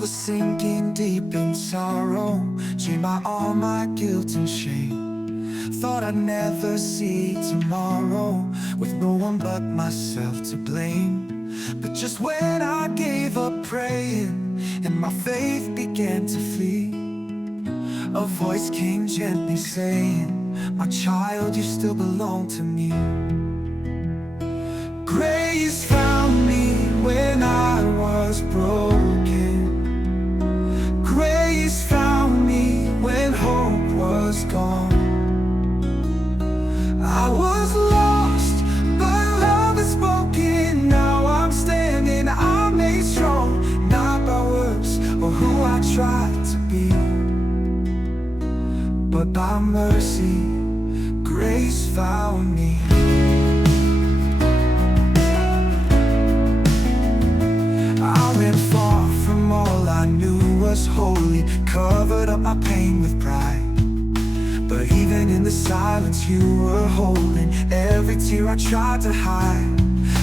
was sinking deep in sorrow, chained by all my guilt and shame. Thought I'd never see tomorrow, with no one but myself to blame. But just when I gave up praying, and my faith began to flee, a voice came gently saying, "My child, you still belong to me." Grace found me when I was broken. Grace found me when hope was gone. I was lost, but love has spoken. Now I'm standing, I'm made strong, not by words or who I tried to be, but by mercy, grace found me. I went far from all I knew was holy, covered up my pain with pride. But even in the silence you were holding every tear I tried to hide.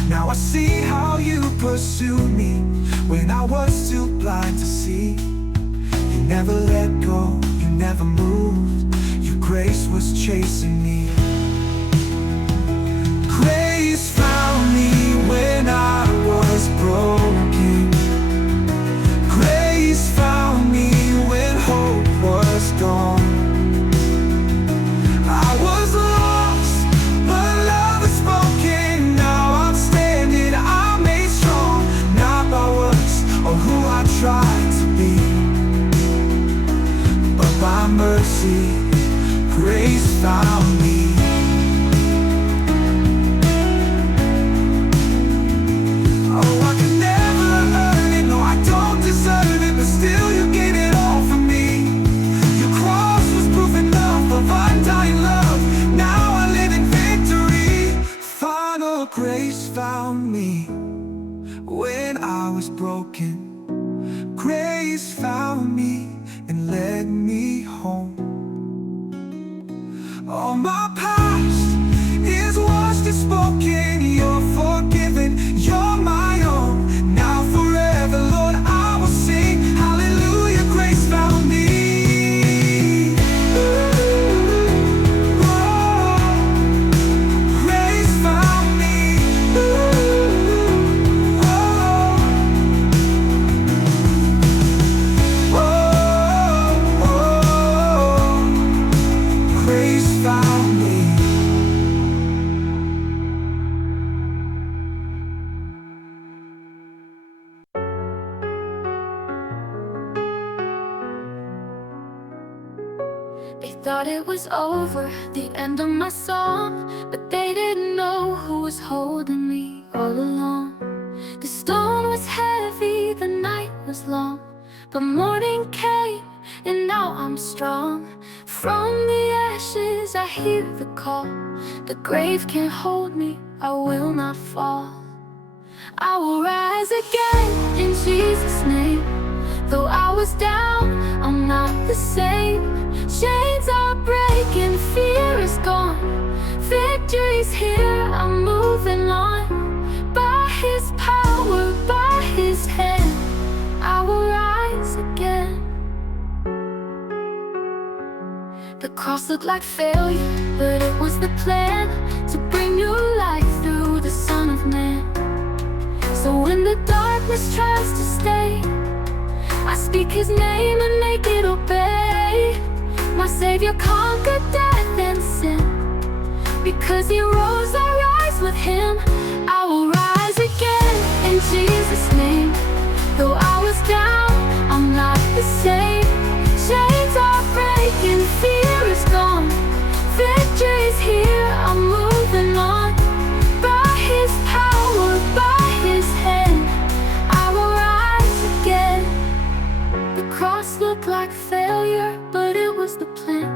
Now I see how you pursued me when I was too blind to see. You never let go, you never moved, your grace was chasing me. Grace found me when I was broken. Grace found me when hope was gone. I was lost, but love has spoken. Now I'm standing, I'm made strong, not by words or who I tried to be, but by mercy, grace found me. Oh, I could never earn it, no, I don't deserve it, but still you gave it all for me. Your cross was proof enough of undying love. Now I live in victory. Final grace found me when I was broken. Grace found me and led me home. All my past is washed and spoken. You're forgiven, you're my own. Now forever, Lord, I will sing hallelujah, grace found me. Grace found me. Grace found me. They thought it was over, the end of my song, but they didn't know who was holding me all along. The stone was heavy, the night was long, but morning came and now I'm strong. From the ashes I hear the call. The grave can't hold me, I will not fall. I will rise again in Jesus' name. Though I was down, I'm not the same. Chains are breaking, fear is gone. Victory's here, I'm moving on. By His power, by His hand, I will rise again. The cross looked like failure, but it was the plan to bring new life through the Son of Man. So when the darkness tries to stay, I speak His name and make it obey. My Savior conquered death and sin. Because He rose, I rise with Him. I will rise again in Jesus' name. Though I was down, I'm not the same. Chains are breaking, fear is gone. Victory's here, I'm moving on. By His power, by His hand, I will rise again. The cross looked like failure, but it was the plan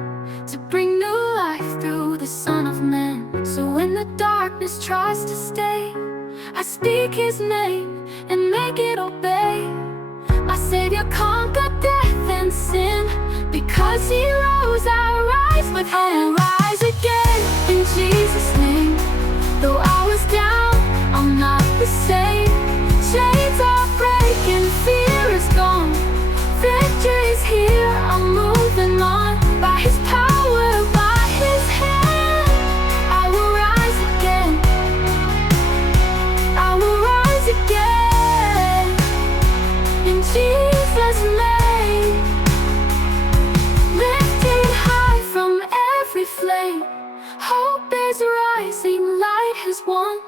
to bring new life through the Son of Man. So when the darkness tries to stay, I speak His name and make it obey. My Savior conquered death and sin. Because He rose, I rise with Him. I will rise again in Jesus' name. Though I was down, I'm not the same. Chains are breaking, fear is gone. is won.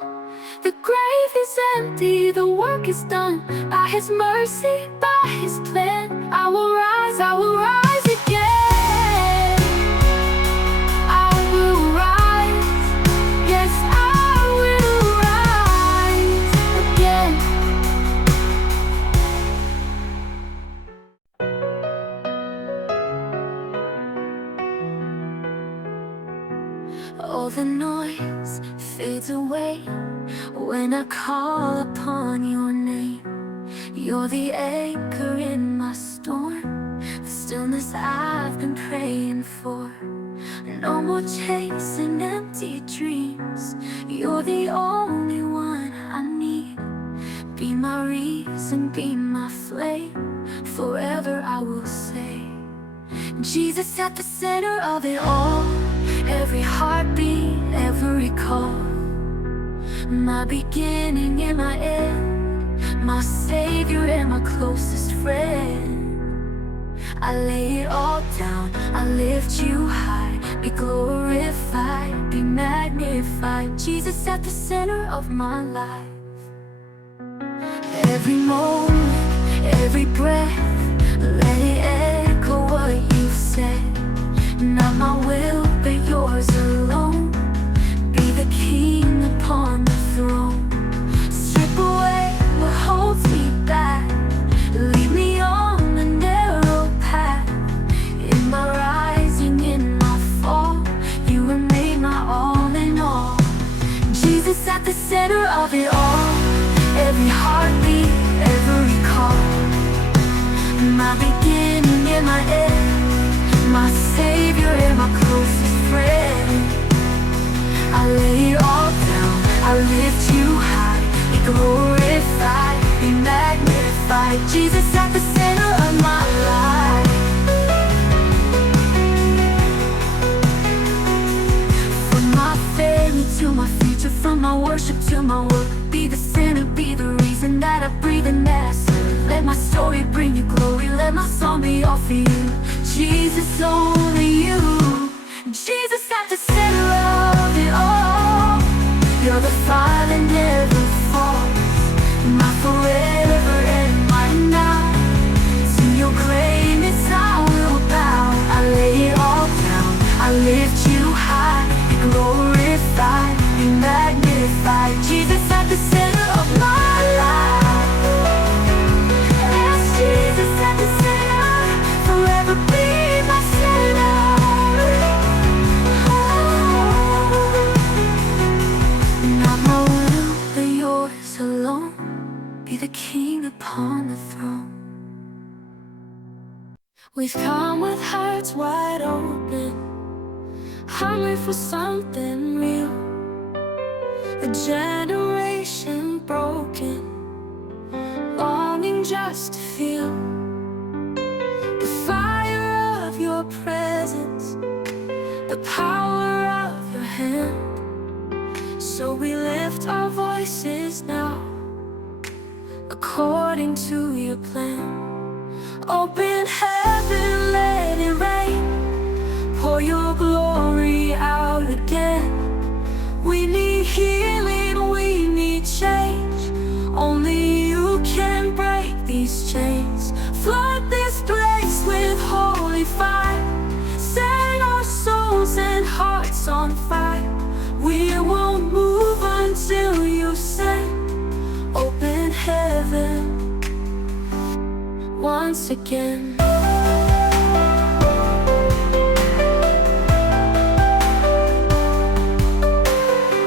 The grave is empty, the work is done. By His mercy, by His plan, I will rise again. I will rise, yes, I will rise again. All the noise fades away when I call upon your name. You're the anchor in my storm, the stillness I've been praying for. No more chasing empty dreams. You're the only one I need. Be my reason, be my flame. Forever I will say, Jesus at the center of it all. Every heartbeat, every call, my beginning and my end, my Savior and my closest friend. I lay it all down, I lift you high. Be glorified, be magnified. Jesus at the center of my life. Every moment, every breath, let it echo what you said. Not my will, but yours alone. Be the king upon the throne. Strip away what holds me back. Lead me on the narrow path. In my rising, in my fall, you remain my all in all. Jesus at the center of it all. Every heartbeat, every call, my beginning and my end, my Savior and my closest friend. I lay it all down, I lift you high. Be glorified, be magnified. Jesus at the center of my life. From my family to my future, from my worship to my work, be the center, be the reason that I breathe and that I serve. Let my story bring you glory, let my song be all for you. Jesus, only you. Jesus at the center of it all. You're the fire that never falls, my forever and my now. To your greatness I will bow. I lay it all down, I lift you high. Be glorified, be magnified. Jesus at the center of my life. Yes, Jesus at the center, forever be my center. Not my will, but yours alone. Be the king upon the throne. We've come with hearts wide open, hungry for something real. A generation broken, longing just to feel the fire of your presence, the power of your hand. So we lift our voices now, according to your plan. Open heaven, let it rain. Pour your glory out again. We need healing, we need change. Only you can break these chains. Flood this place with holy fire. Set our souls and hearts on fire. We won't move until you send. Open heaven once again.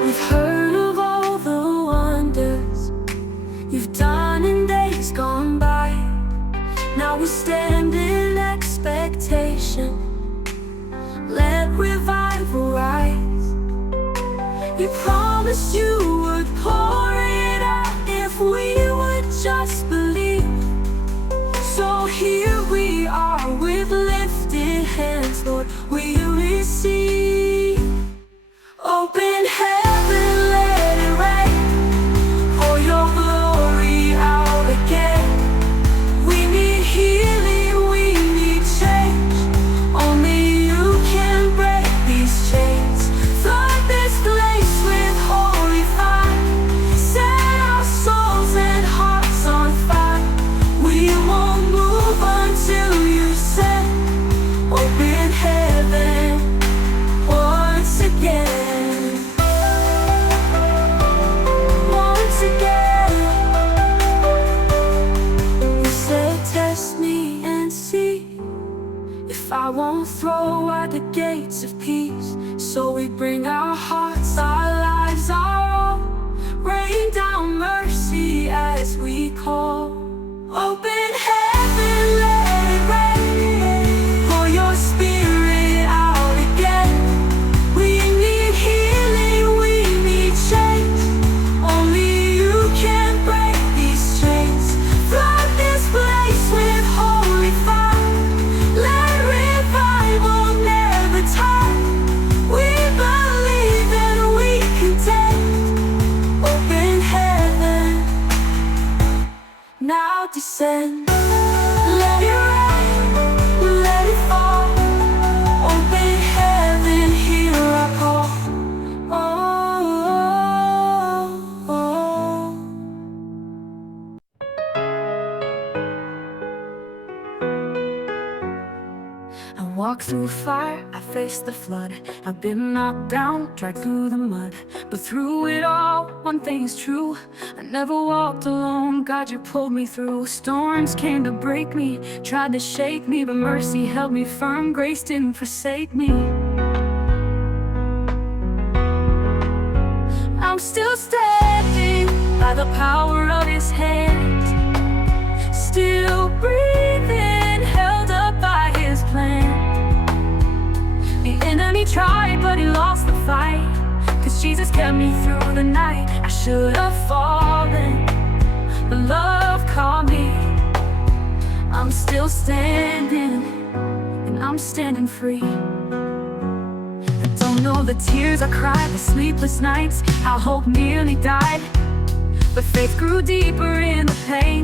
We've heard of all the wonders you've done in days gone by. Now we stand in expectation. Let revival rise. You promised you would pour it out if we would just believe. So here we descend. Let it rain, let it fall. Open heaven, hear our call. Oh, oh. I walk through fire, I face the flood. I've been knocked down, dragged through the mud. But through it all, one thing is true: I never walked alone, God, you pulled me through. Storms came to break me, tried to shake me, but mercy held me firm, grace didn't forsake me. I'm still standing by the power of His hand, still breathing, held up by His plan. The enemy tried, but he lost the fight, 'cause Jesus kept me through the night. I should have fallen, but love called me. I'm still standing, and I'm standing free. I don't know the tears I cried, the sleepless nights, how hope nearly died. But faith grew deeper in the pain,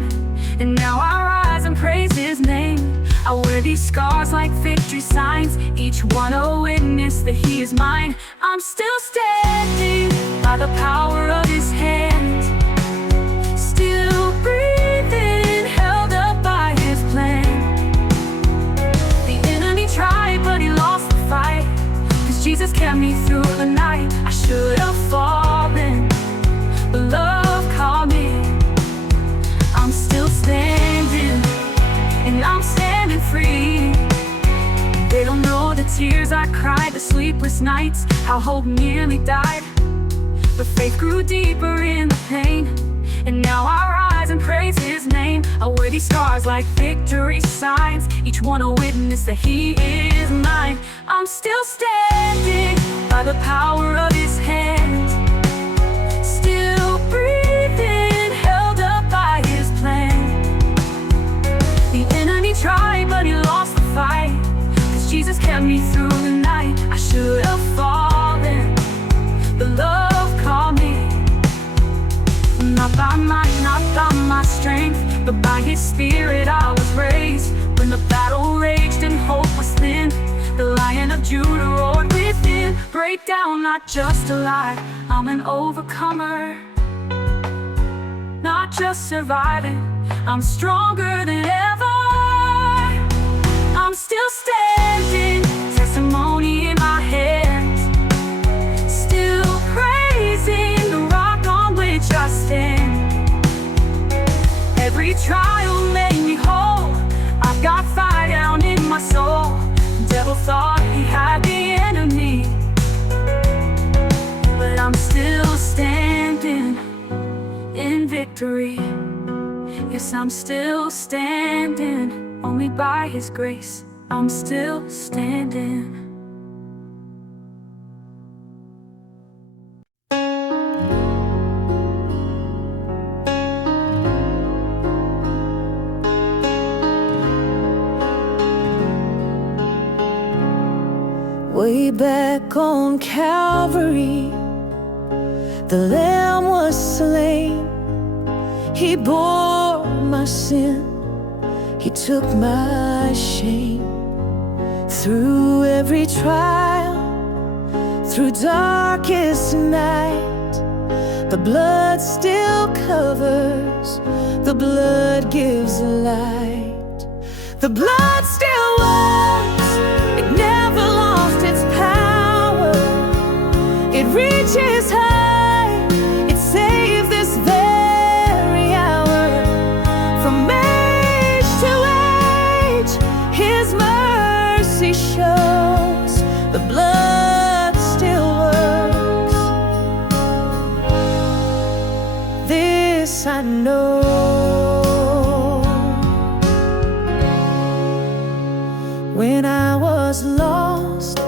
and now I rise and praise His name. I wear these scars like victory signs, each one a witness that He is mine. I'm still standing by the power of His hand, still breathing, held up by His plan. The enemy tried, but he lost the fight, 'cause Jesus kept me through the night. I should have fallen, but love called me. I'm still standing, and I'm standing free. They don't know the tears I cried, the sleepless nights, how hope nearly died. But faith grew deeper in the pain, and now I rise and praise His name. I wear these scars like victory signs, each one a witness that He is mine. I'm still standing by the power of His hand, still breathing, held up by His plan. The enemy tried, but he lost the fight, 'cause Jesus kept me through the night. I should have fallen, but love called me. Not by might, not by my strength, but by His Spirit I was raised. When the battle raged and hope was thin, the Lion of Judah roared within. Break down, not just alive, I'm an overcomer. Not just surviving, I'm stronger than ever. I'm still standing, testimony in my hand, still praising the rock on which I stand. Every trial made me whole, I've got fire down in my soul. The devil thought he had the enemy, but I'm still standing in victory. Yes, I'm still standing, only by His grace, I'm still standing. Way back on Calvary, the Lamb was slain. He bore my sin, He took my shame. Through every trial, through darkest night, the blood still covers, the blood gives light. The blood still works, it never lost its power. It reaches high, it saved this very hour. From age to age, His mercy shows, the blood still works. This I know, when I was lost,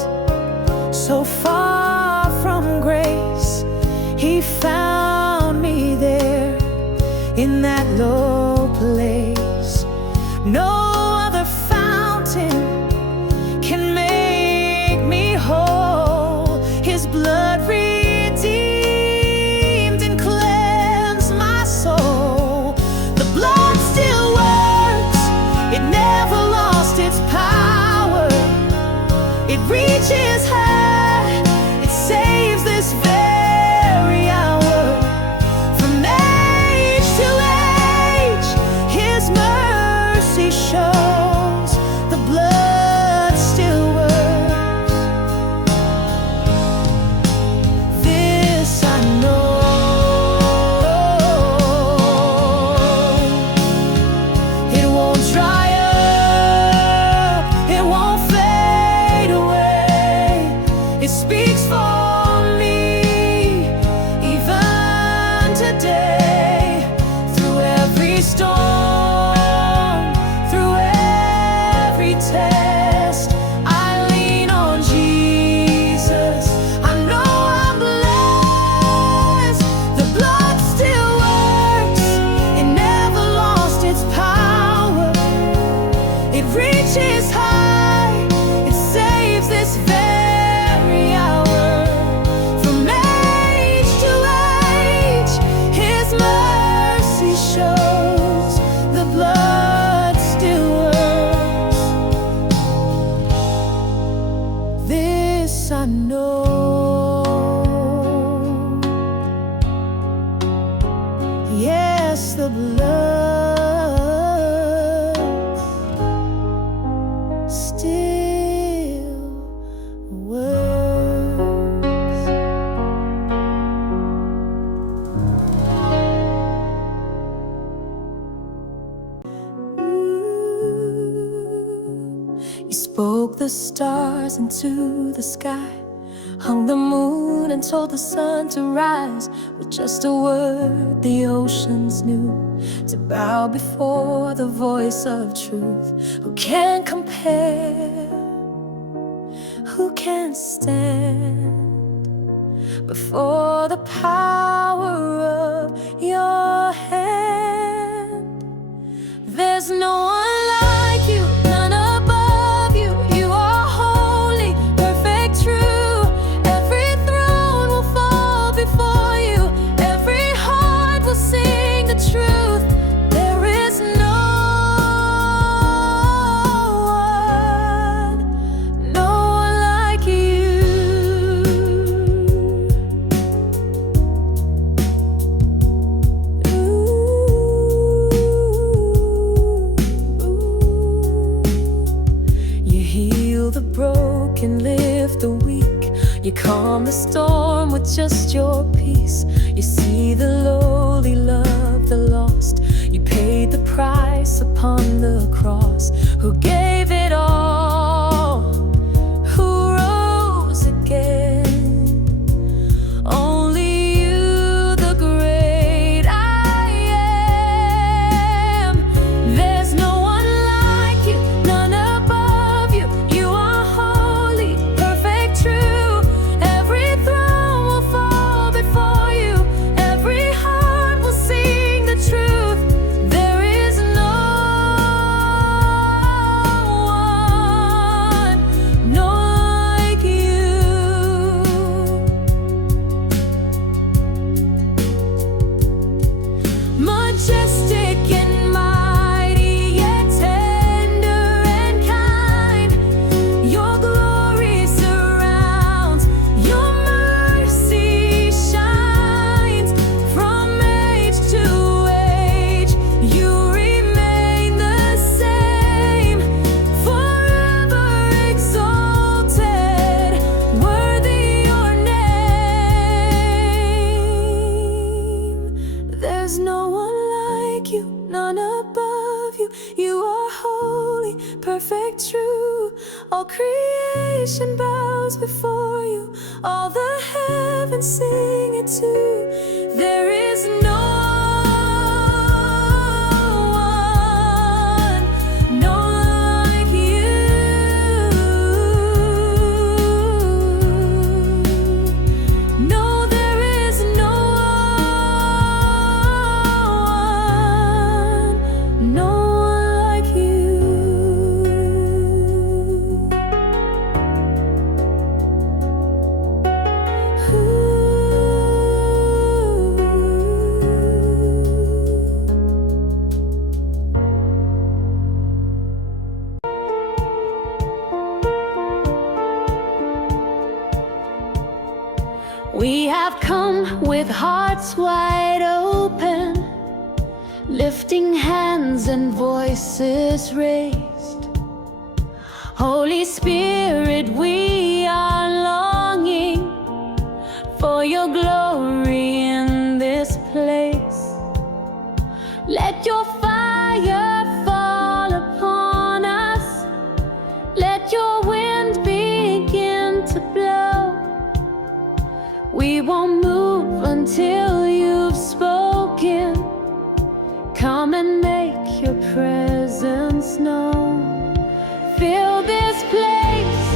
so far from grace, He found me there in that low place. No other fountain can make me whole. His blood redeemed and cleansed my soul. The blood still works. just the blood still works. You spoke the stars into the sky, hung the moon and told the sun to rise. With just a word the oceans knew to bow before the voice of truth. Who can compare? Who can stand before the power of your hand? There's no one like you, none above you. You are holy, perfect, true. Every throne will fall before you. Every heart will sing the truth. There is no one like you. You heal the broken, lift the weak. You calm the storm with just your peace. You see the lowly, love the lost. You paid the price upon the cross. Who gave it all? Who rose again? Only you, the great I am. There's no one like you, none above you. You are holy, perfect, true. Every throne will fall before you. Every heart will sing the truth. There is no like you. Majestic and mighty, yet tender and kind. Your glory surrounds, your mercy shines. From age to age, you remain the same. Forever exalted, worthy your name. There's no one like you, none above you. You are holy, perfect, true. All creation bows before you. All the heavens sing it too. There is no one like you. No, there is no one like you. We have come with hearts wide open, lifting hands and voices raised. Holy Spirit, we are longing for your glory in this place. Let your fire fall upon us. Let your wind begin to blow. We won't move until you've spoken. Come and make your presence known. Fill this place,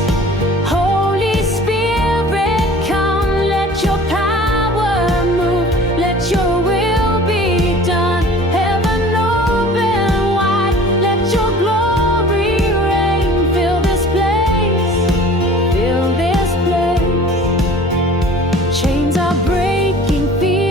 Holy Spirit, come. Let your power move, let your will be done. Heaven open wide, let your glory reign. Fill this place, fill this place. Chains are breaking, fear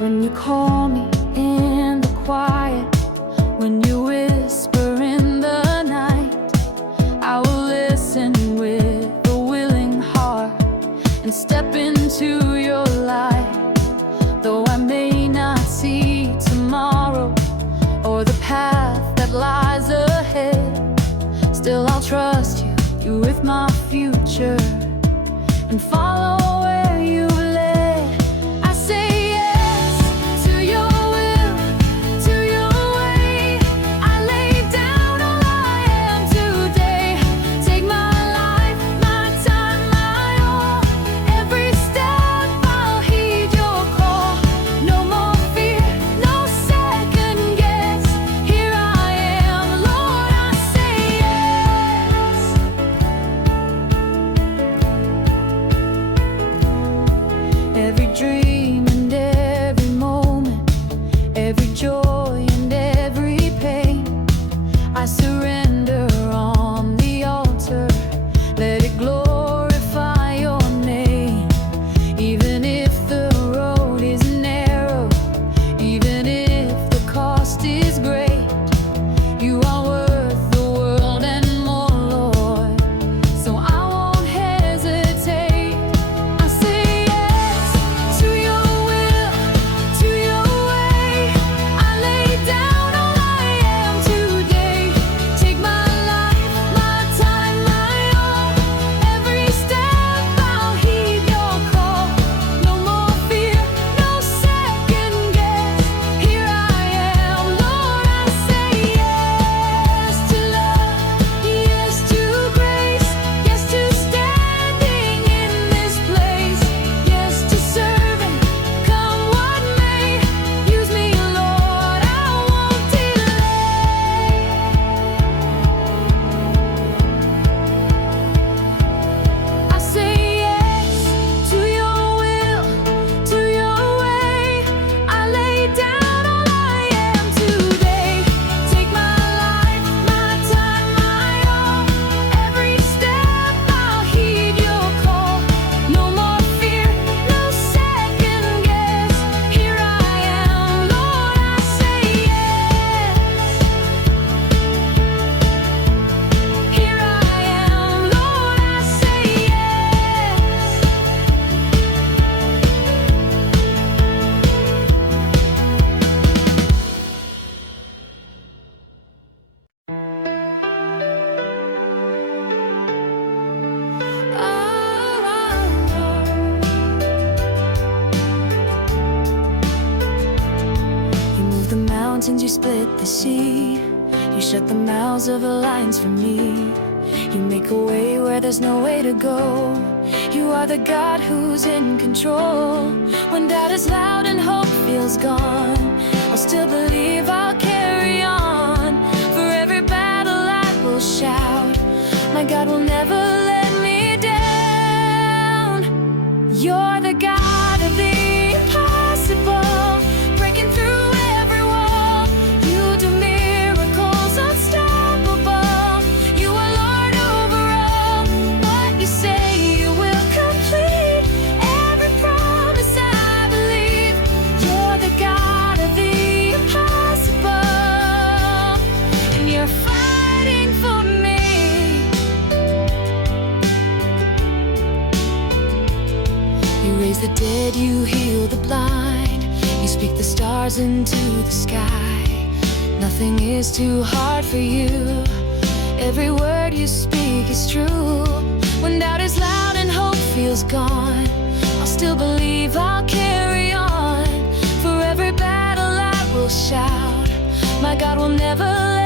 When you call me in the quiet, when you whisper in the night, I will listen with a willing heart and step into your light. Though I may not see tomorrow or the path that lies ahead, still I'll trust you with my future and follow where you led. I say yes to your will, to your way. I lay down all I am today. Take my life, my time, my all. Every step I'll heed your call. No more fear, no second guess. Here I am, Lord, I say yes. Every dream and every moment, every joy and every pain, I surrender on the altar. Let it glorify your name. Even if the road is narrow, even if the cost is great, you are worth the world and more, Lord. So I won't hesitate. I say yes to your will, to your way. I lay down all I am today. Take my life, my time, my all. Every step I'll heed your call. No more fear, no second guess. Here I am, Lord, I say yes to love, yes to grace, yes to standing in this place, yes to serving, come what may. Use me, Lord, I won't delay. I say yes to your will, to your way. I lay down all I am today. Take my life, my time, my all. Every step I'll heed your call. No more fear, no second guess. Here I am, Lord, I say yes. Here I am, Lord, I say yes. You move the mountains, you split the sea. You shut the mouths of the lions for me. You make a way where there's no way to go. You are the God who's in control. When doubt is loud and hope feels gone, I'll still believe, I'll carry on. For every battle I will shout, my God will never let me down. You're the God of the impossible, breaking through every wall. You do miracles unstoppable. You are Lord over all. What you say you will complete. Every promise I believe. You're the God of the impossible, and you're fighting for me. You raise the dead, you heal the blind. You speak the stars into the sky. Nothing is too hard for you. Every word you speak is true. When doubt is loud and hope feels gone, I'll still believe, I'll carry on. For every battle I will shout, my God will never let